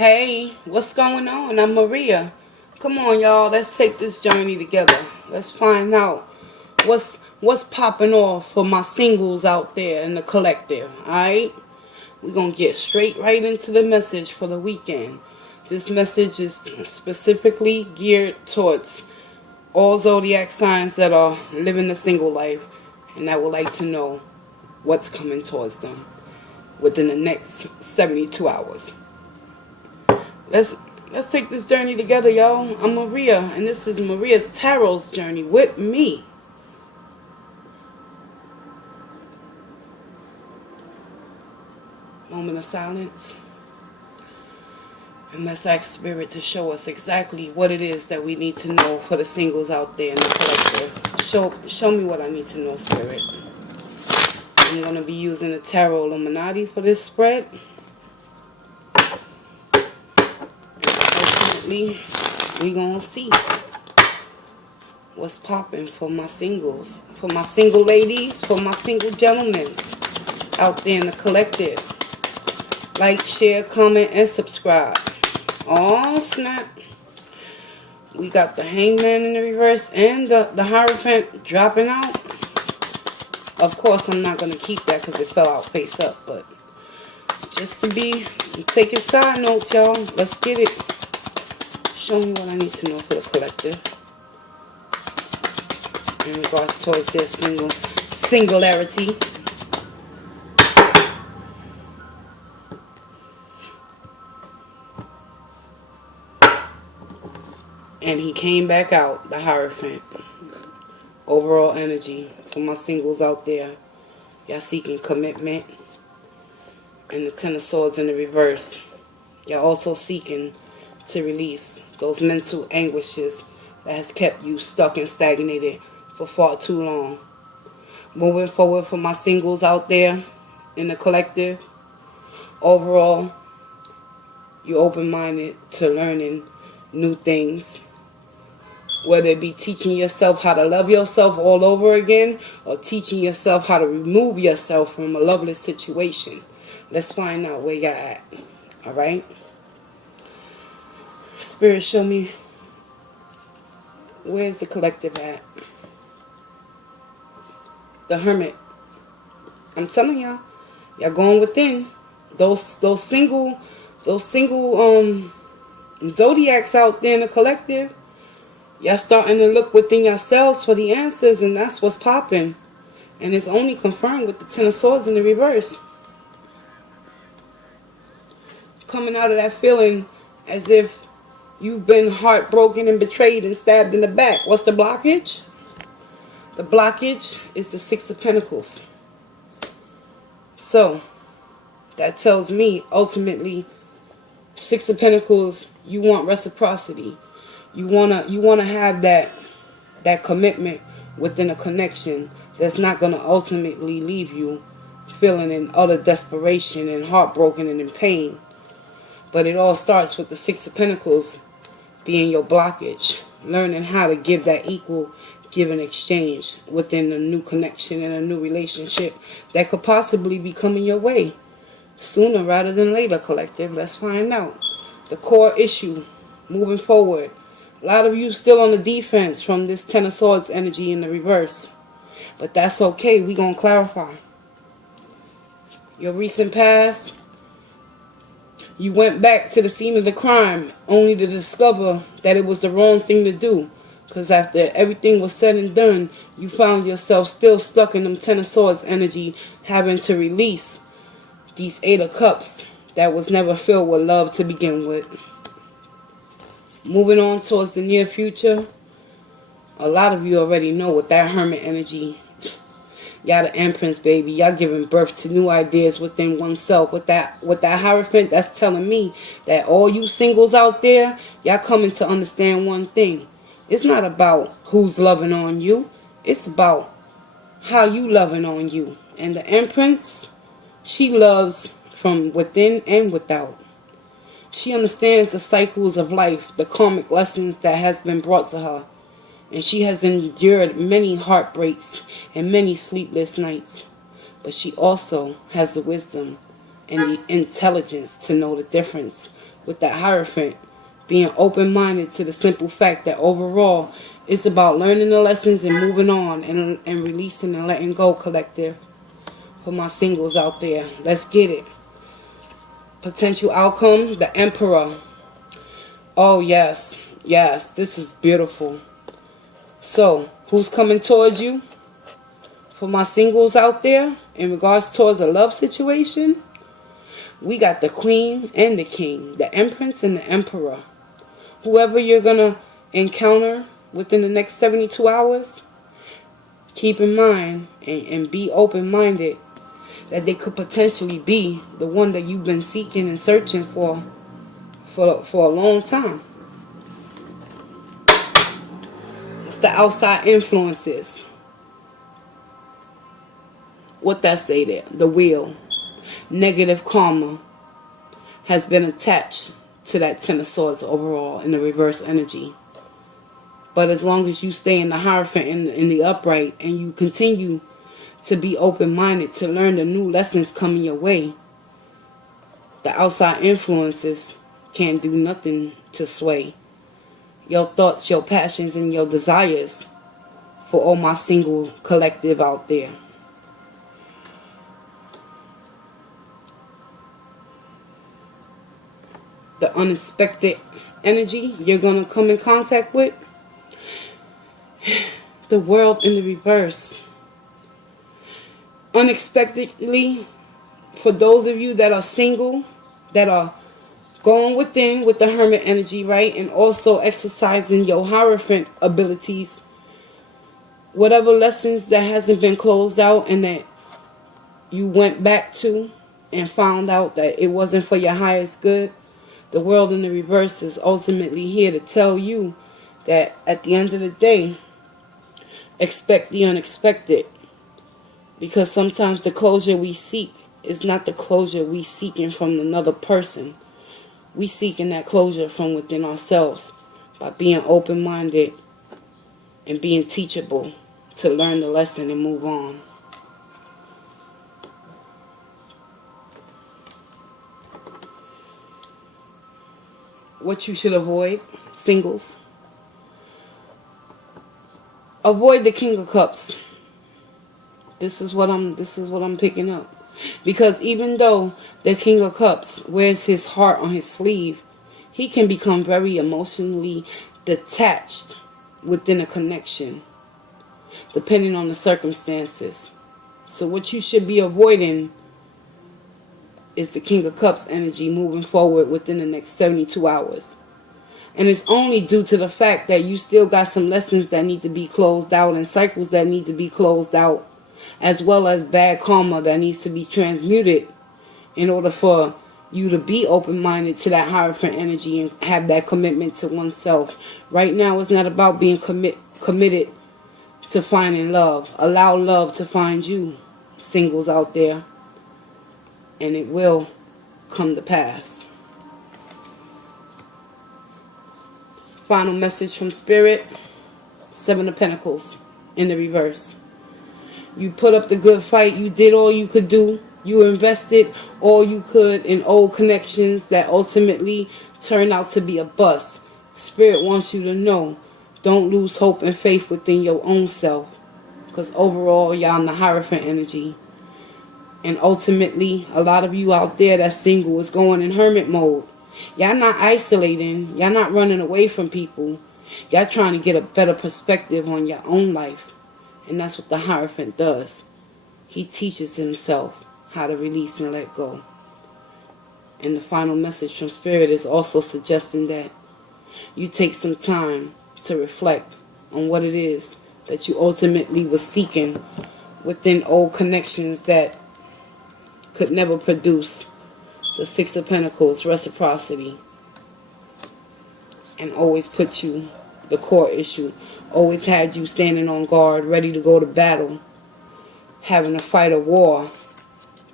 Hey, what's going on? I'm Maria. Come on, y'all. Let's take this journey together. Let's find out what's popping off for my singles out there in the collective. Alright? We're going to get straight right into the message for the weekend. This message is specifically geared towards all zodiac signs that are living the single life and that would like to know what's coming towards them within the next 72 hours. Let's take this journey together, y'all. I'm Maria, and this is Maria's Tarot's journey with me. Moment of silence. And let's ask Spirit to show us exactly what it is that we need to know for the singles out there in the collective. Show me what I need to know, Spirit. I'm going to be using the Tarot Illuminati for this spread. We gonna see what's popping for my singles, for my single ladies, for my single gentlemen out there in the collective. Like, share, comment, and subscribe. Oh snap! We got the Hangman in the reverse and the Hierophant dropping out. Of course, I'm not gonna keep that because it fell out face up, but just to be taking side notes, y'all. Let's get it. Show me what I need to know for the collective in regards towards their singularity. And he came back out, the Hierophant. Overall energy for my singles out there. Y'all seeking commitment. And the Ten of Swords in the reverse. Y'all also seeking to release those mental anguishes that has kept you stuck and stagnated for far too long. Moving forward for my singles out there in the collective. Overall, you're open-minded to learning new things. Whether it be teaching yourself how to love yourself all over again or teaching yourself how to remove yourself from a loveless situation. Let's find out where you're at. Alright? Spirit, show me where's the collective at. The Hermit. I'm telling y'all going within. Those single zodiacs out there in the collective. Y'all starting to look within yourselves for the answers, and that's what's popping. And it's only confirmed with the Ten of Swords in the reverse. Coming out of that feeling as if you've been heartbroken and betrayed and stabbed in the back. What's the blockage? The blockage is the Six of Pentacles. So, that tells me, ultimately, Six of Pentacles, you want reciprocity. You wanna have that commitment within a connection that's not gonna ultimately leave you feeling in utter desperation and heartbroken and in pain. But it all starts with the Six of Pentacles being your blockage. Learning how to give that equal give and exchange within a new connection and a new relationship that could possibly be coming your way. Sooner rather than later, collective. Let's find out. The core issue moving forward. A lot of you still on the defense from this Ten of Swords energy in the reverse. But that's okay. We're going to clarify. Your recent past. You went back to the scene of the crime only to discover that it was the wrong thing to do. Because after everything was said and done, you found yourself still stuck in them Ten of Swords energy, having to release these Eight of Cups that was never filled with love to begin with. Moving on towards the near future, a lot of you already know with that Hermit energy. Y'all the Empress, baby. Y'all giving birth to new ideas within oneself. With that Hierophant, that's telling me that all you singles out there, y'all coming to understand one thing. It's not about who's loving on you. It's about how you loving on you. And the Empress, she loves from within and without. She understands the cycles of life, the karmic lessons that has been brought to her. And she has endured many heartbreaks and many sleepless nights. But she also has the wisdom and the intelligence to know the difference with that Hierophant. Being open-minded to the simple fact that overall it's about learning the lessons and moving on and releasing and letting go, collective. For my singles out there, let's get it. Potential outcome, the Emperor. Oh yes, yes, this is beautiful. So, who's coming towards you? For my singles out there, in regards towards a love situation, we got the Queen and the King, the Empress and the Emperor. Whoever you're going to encounter within the next 72 hours, keep in mind and be open-minded that they could potentially be the one that you've been seeking and searching for a long time. It's the outside influences. What that say there? The wheel. Negative karma has been attached to that Ten of Swords overall in the reverse energy. But as long as you stay in the Hierophant, in the upright, and you continue to be open-minded to learn the new lessons coming your way, the outside influences can't do nothing to sway your thoughts, your passions, and your desires for all my single collective out there. The unexpected energy you're going to come in contact with. The World in the reverse. Unexpectedly, for those of you that are single, that are going within with the Hermit energy, right? And also exercising your Hierophant abilities. Whatever lessons that hasn't been closed out and that you went back to and found out that it wasn't for your highest good. The World in the reverse is ultimately here to tell you that at the end of the day, expect the unexpected. Because sometimes the closure we seek is not the closure we seeking from another person. We seeking that closure from within ourselves by being open-minded and being teachable to learn the lesson and move on. What you should avoid, singles. Avoid the King of Cups. This is what I'm picking up. Because even though the King of Cups wears his heart on his sleeve, he can become very emotionally detached within a connection, depending on the circumstances. So what you should be avoiding is the King of Cups energy moving forward within the next 72 hours. And it's only due to the fact that you still got some lessons that need to be closed out and cycles that need to be closed out, as well as bad karma that needs to be transmuted in order for you to be open-minded to that Hierophant energy and have that commitment to oneself. Right now, it's not about being committed to finding love. Allow love to find you, singles out there. And it will come to pass. Final message from Spirit. Seven of Pentacles in the reverse. You put up the good fight. You did all you could do. You invested all you could in old connections that ultimately turned out to be a bust. Spirit wants you to know, don't lose hope and faith within your own self. Because overall, y'all in the Hierophant energy. And ultimately, a lot of you out there that's single is going in hermit mode. Y'all not isolating. Y'all not running away from people. Y'all trying to get a better perspective on your own life. And that's what the Hierophant does. He teaches himself how to release and let go. And the final message from Spirit is also suggesting that you take some time to reflect on what it is that you ultimately was seeking within old connections that could never produce the Six of Pentacles, reciprocity, and always put you, the core issue, always had you standing on guard, ready to go to battle, having to fight a war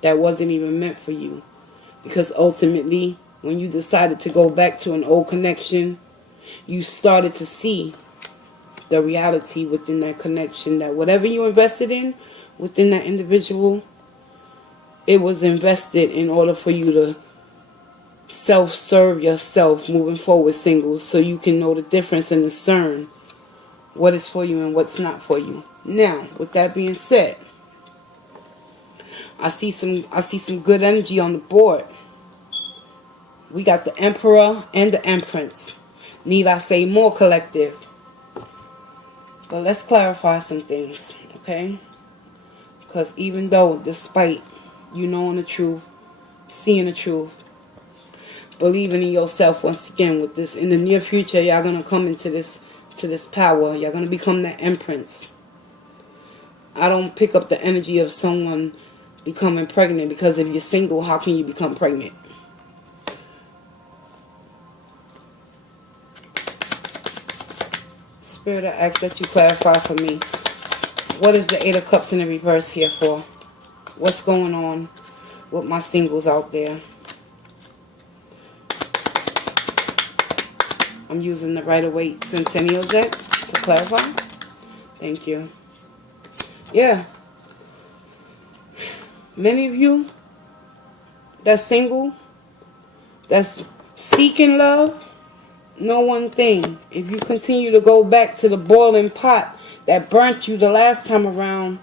that wasn't even meant for you. Because ultimately, when you decided to go back to an old connection, you started to see the reality within that connection, that whatever you invested in within that individual, it was invested in order for you to self-serve yourself moving forward, singles, so you can know the difference and discern what is for you and what's not for you. Now, with that being said, I see some good energy on the board. We got the Emperor and the Empress. Need I say more, collective? But let's clarify some things, okay? Because even though, despite you knowing the truth, seeing the truth, believing in yourself once again with this, in the near future, y'all gonna come into this power. Y'all gonna become the Empress. I don't pick up the energy of someone becoming pregnant, because if you're single, how can you become pregnant? Spirit, I ask that you clarify for me. What is the Eight of Cups in the reverse here for? What's going on with my singles out there? I'm using the Rider-Waite Centennial deck to clarify. Thank you. Yeah. Many of you that's single, that's seeking love, know one thing. If you continue to go back to the boiling pot that burnt you the last time around,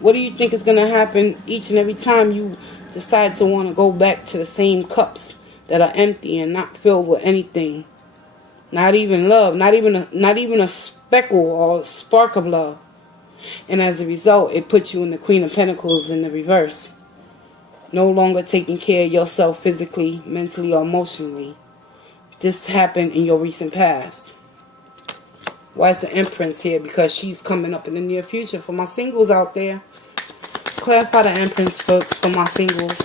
what do you think is going to happen each and every time you decide to want to go back to the same cups that are empty and not filled with anything? Not even love, not even a speckle or a spark of love. And as a result, it puts you in the Queen of Pentacles in the reverse. No longer taking care of yourself physically, mentally, or emotionally. This happened in your recent past. Why is the Empress here? Because she's coming up in the near future. For my singles out there, clarify the Empress for my singles.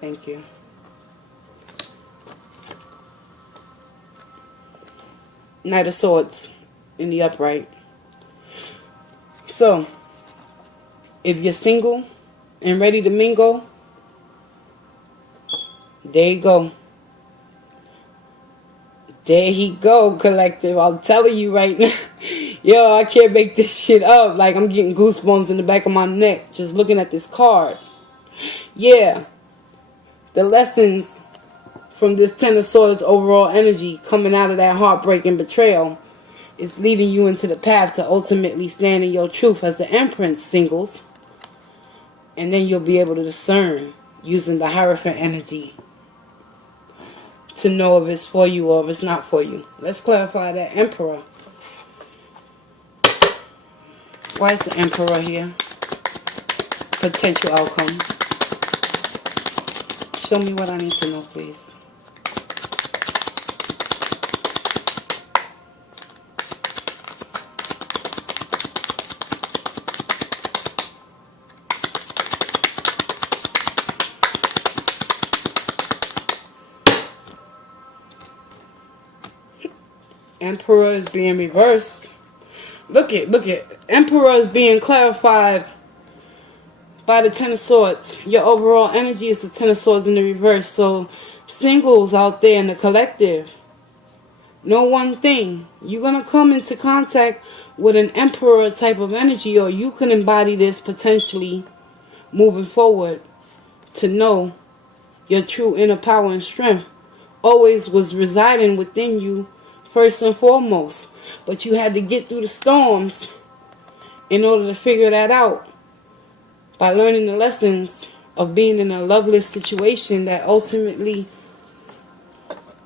Thank you. Knight of Swords in the upright. So, if you're single and ready to mingle, there you go. There he go, collective. I'm telling you right now. Yo, I can't make this shit up. Like, I'm getting goosebumps in the back of my neck just looking at this card. Yeah. The lessons from this Ten of Swords overall energy coming out of that heartbreak and betrayal is leading you into the path to ultimately stand in your truth as the Empress, singles. And then you'll be able to discern using the Hierophant energy to know if it's for you or if it's not for you. Let's clarify that Emperor. Why is the Emperor here? Potential outcome. Show me what I need to know, please. Emperor is being reversed. Look at. Emperor is being clarified by the Ten of Swords. Your overall energy is the Ten of Swords in the reverse. So, singles out there in the collective, know one thing. You're going to come into contact with an Emperor type of energy, or you can embody this potentially moving forward to know your true inner power and strength always was residing within you first and foremost. But you had to get through the storms in order to figure that out. By learning the lessons of being in a loveless situation that ultimately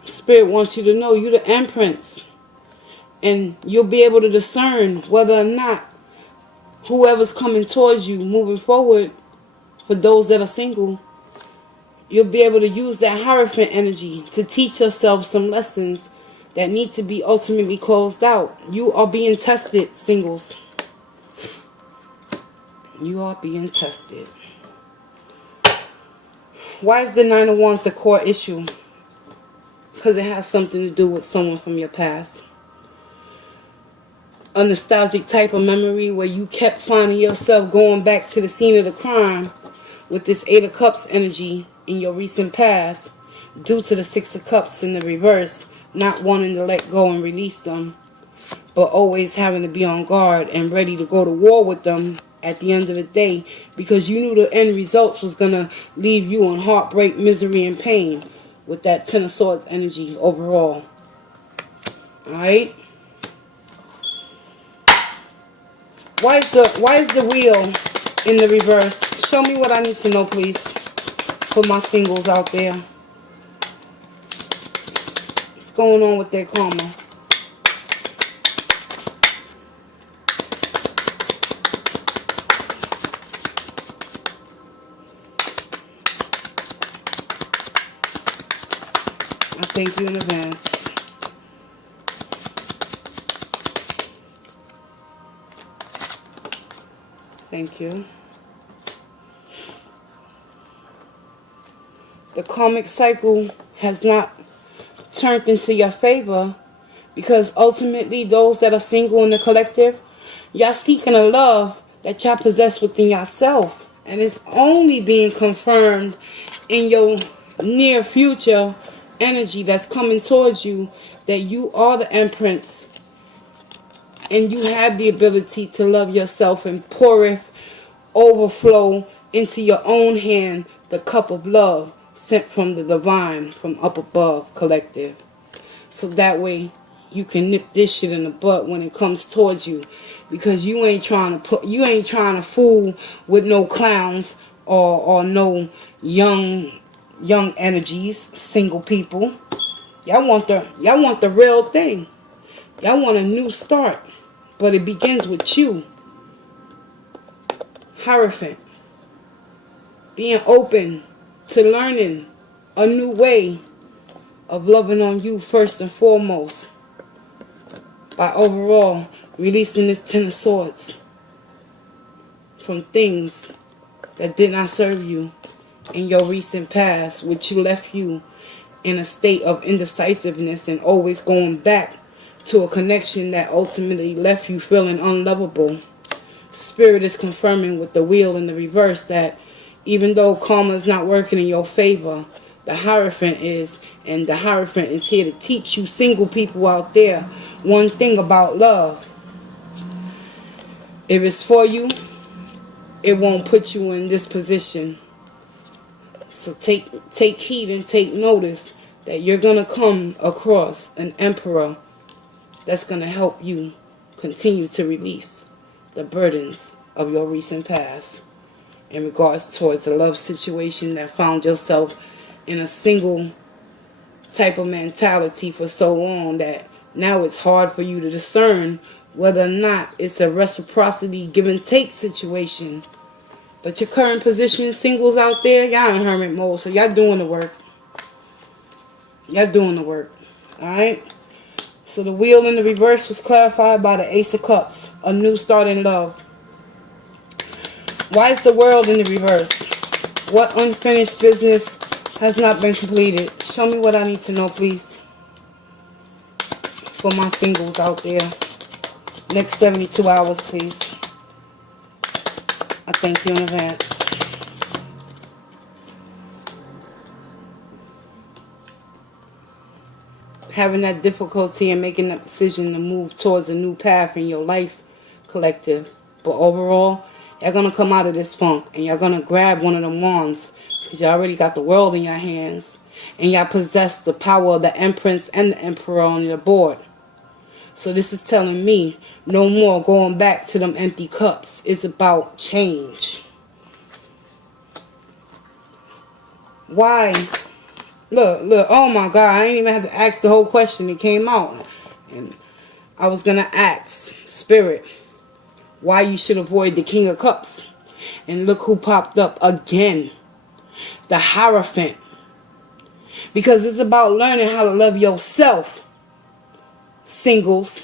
Spirit wants you to know you're the Empress. And you'll be able to discern whether or not whoever's coming towards you moving forward, for those that are single, you'll be able to use that Hierophant energy to teach yourself some lessons that need to be ultimately closed out. You are being tested, singles. You are being tested. Why is the Nine of Wands the core issue? Because it has something to do with someone from your past. A nostalgic type of memory where you kept finding yourself going back to the scene of the crime with this Eight of Cups energy in your recent past due to the Six of Cups in the reverse, not wanting to let go and release them, but always having to be on guard and ready to go to war with them at the end of the day, because you knew the end results was going to leave you in heartbreak, misery, and pain with that Ten of Swords energy overall. Alright? Why is the wheel in the reverse? Show me what I need to know, please, for my singles out there. What's going on with their karma? I thank you in advance. Thank you. The karmic cycle has not turned into your favor, because ultimately those that are single in the collective, y'all seeking a love that y'all possess within yourself, and it's only being confirmed in your near future energy that's coming towards you, that you are the Empress and you have the ability to love yourself and poureth overflow into your own hand the cup of love sent from the divine, from up above collective. So that way you can nip this shit in the butt when it comes towards you, because you ain't trying to fool with no clowns or no young energies, single people. Y'all want the real thing. Y'all want a new start, but it begins with you. Hierophant. Being open to learning a new way of loving on you first and foremost, by overall releasing this Ten of Swords from things that did not serve you in your recent past, which you left you in a state of indecisiveness and always going back to a connection that ultimately left you feeling unlovable. Spirit is confirming with the wheel in the reverse that even though karma is not working in your favor, the Hierophant is, and the Hierophant is here to teach you single people out there one thing about love. If it's for you, it won't put you in this position. So take heed and take notice that you're going to come across an emperor that's going to help you continue to release the burdens of your recent past in regards towards a love situation that found yourself in a single type of mentality for so long that now it's hard for you to discern whether or not it's a reciprocity give and take situation. But your current position, singles out there, y'all in hermit mode, so y'all doing the work. Y'all doing the work. Alright? So the wheel in the reverse was clarified by the Ace of Cups. A new start in love. Why is the World in the reverse? What unfinished business has not been completed? Show me what I need to know, please. For my singles out there. Next 72 hours, please. I thank you in advance. Having that difficulty and making that decision to move towards a new path in your life, collective. But overall, y'all going to come out of this funk and y'all going to grab one of them wands, because y'all already got the world in your hands. And y'all possess the power of the Empress and the Emperor on your board. So this is telling me no more going back to them empty cups. It's about change. Why? Look, oh my God, I ain't even have to ask the whole question. It came out. And I was going to ask Spirit why you should avoid the King of Cups. And look who popped up again. The Hierophant. Because it's about learning how to love yourself. Singles.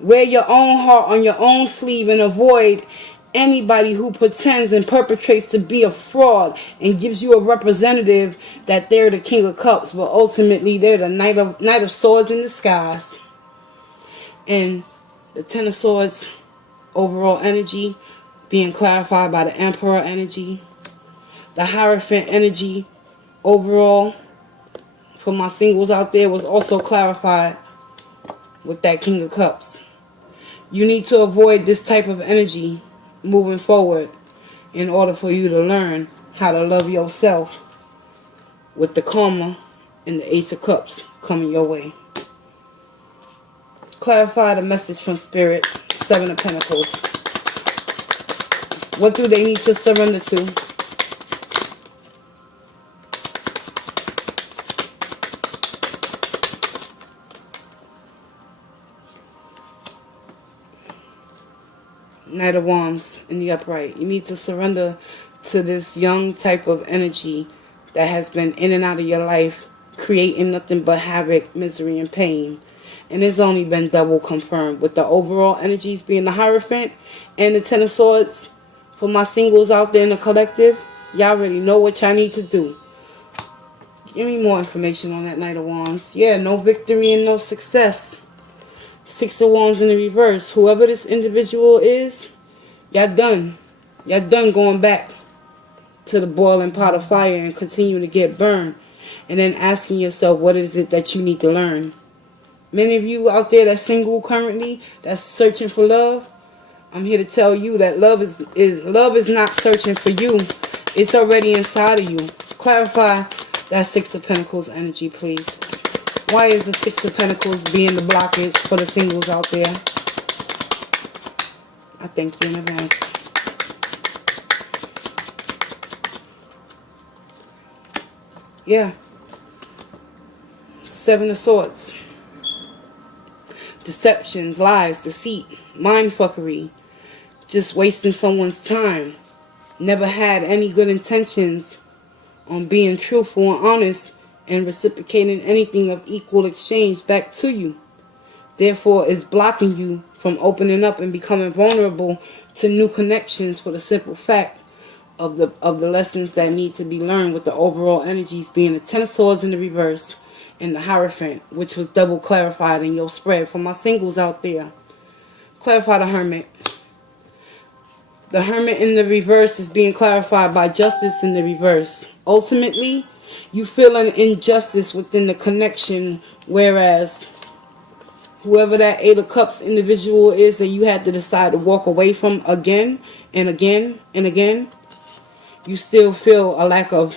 Wear your own heart on your own sleeve and avoid anybody who pretends and perpetrates to be a fraud and gives you a representative that they're the King of Cups, but ultimately they're the Knight of Swords in disguise. And the Ten of Swords overall energy being clarified by the Emperor energy. The Hierophant energy overall for my singles out there was also clarified with that King of Cups. You need to avoid this type of energy moving forward in order for you to learn how to love yourself with the Karma and the Ace of Cups coming your way. Clarify the message from Spirit. Seven of Pentacles. What do they need to surrender to? Knight of Wands in the upright. You need to surrender to this young type of energy that has been in and out of your life, creating nothing but havoc, misery, and pain. And it's only been double confirmed with the overall energies being the Hierophant and the Ten of Swords. For my singles out there in the collective, y'all already know what y'all need to do. Give me more information on that Knight of Wands. Yeah, no victory and no success. Six of Wands in the reverse. Whoever this individual is, y'all done. Y'all done going back to the boiling pot of fire and continue to get burned. And then asking yourself, what is it that you need to learn? Many of you out there that's single currently, that's searching for love, I'm here to tell you that love is not searching for you. It's already inside of you. Clarify that Six of Pentacles energy, please. Why is the Six of Pentacles being the blockage for the singles out there? I thank you in advance. Yeah. Seven of Swords. Deceptions, lies, deceit, mindfuckery. Just wasting someone's time. Never had any good intentions on being truthful and honest and reciprocating anything of equal exchange back to you. Therefore, it's blocking you from opening up and becoming vulnerable to new connections for the simple fact of the lessons that need to be learned, with the overall energies being the Ten of Swords in the reverse and the Hierophant, which was double clarified in your spread. For my singles out there, clarify the Hermit. The Hermit in the reverse is being clarified by Justice in the reverse. Ultimately, you feel an injustice within the connection, whereas whoever that Eight of Cups individual is that you had to decide to walk away from again and again and again, you still feel a lack of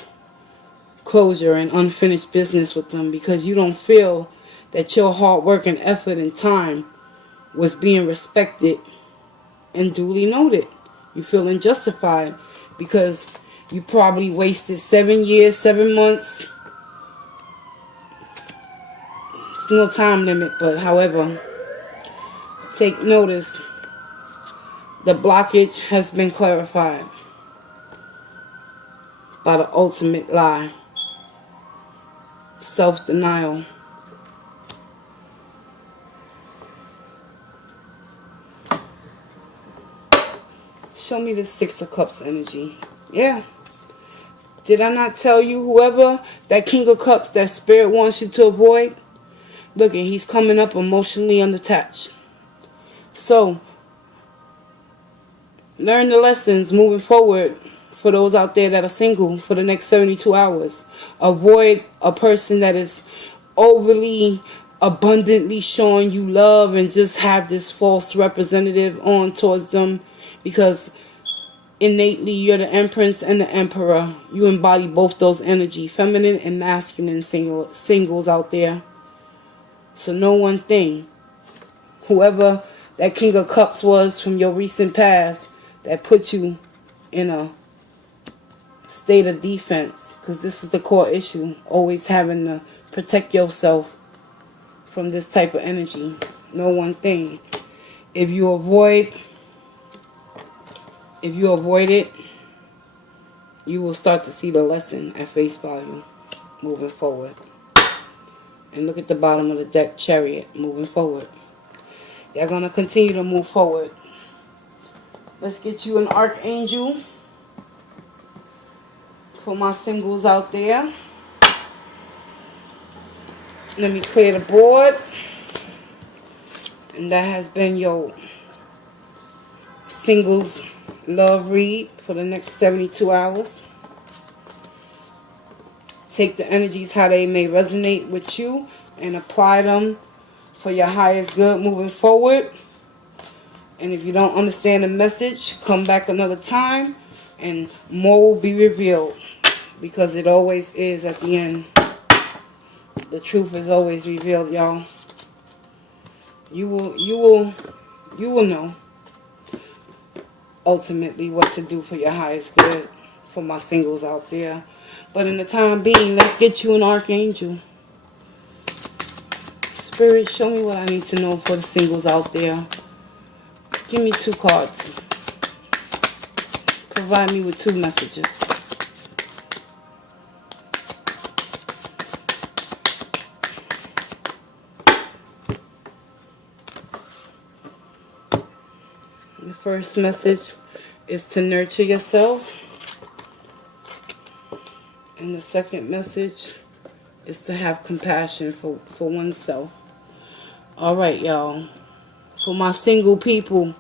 closure and unfinished business with them, because you don't feel that your hard work and effort and time was being respected and duly noted. You feel unjustified because you probably wasted 7 years, 7 months. It's no time limit, but however, take notice. The blockage has been clarified by the ultimate lie. Self-denial. Show me the Six of Cups energy. Yeah. Did I not tell you, whoever that King of Cups that Spirit wants you to avoid? Look, he's coming up emotionally unattached. So, learn the lessons moving forward for those out there that are single for the next 72 hours. Avoid a person that is overly abundantly showing you love and just have this false representative on towards them, because innately you're the Empress and the Emperor. You embody both those energies, feminine and masculine singles out there. So know one thing. Whoever that King of Cups was from your recent past that put you in a state of defense, because this is the core issue, always having to protect yourself from this type of energy. Know one thing. If you avoid it, you will start to see the lesson at face value moving forward. And look at the bottom of the deck, Chariot, moving forward. You're going to continue to move forward. Let's get you an Archangel for my singles out there. Let me clear the board. And that has been your singles love read for the next 72 hours. Take the energies how they may resonate with you and apply them for your highest good moving forward. And if you don't understand the message, come back another time and more will be revealed. Because it always is at the end. The truth is always revealed, y'all. You will know ultimately what to do for your highest good, for my singles out there. But in the time being, let's get you an archangel. Spirit, show me what I need to know for the singles out there. Give me 2 cards. Provide me with 2 messages. The first message is to nurture yourself. And the second message is to have compassion for oneself. Alright, y'all. For my single people,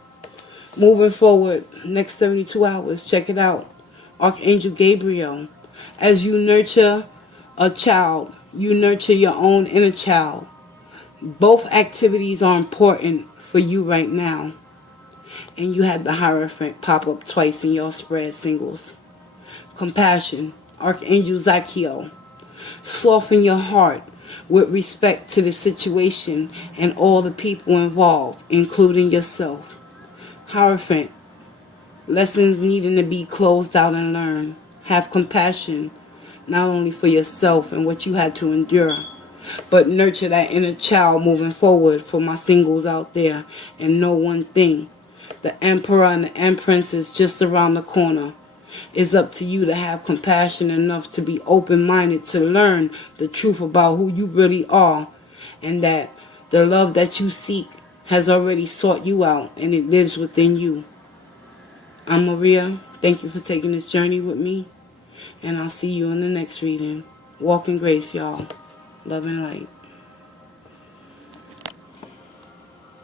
moving forward, next 72 hours, check it out. Archangel Gabriel. As you nurture a child, you nurture your own inner child. Both activities are important for you right now. And you had the Hierophant pop up twice in your spread, singles. Compassion. Archangel Zachiel. Soften your heart with respect to the situation and all the people involved, including yourself. Hierophant. Lessons needing to be closed out and learned. Have compassion, not only for yourself and what you had to endure, but nurture that inner child moving forward for my singles out there. And know one thing. The Emperor and the Empress is just around the corner. It's up to you to have compassion enough to be open-minded to learn the truth about who you really are, and that the love that you seek has already sought you out and it lives within you. I'm Maria. Thank you for taking this journey with me, and I'll see you in the next reading. Walk in grace, y'all. Love and light.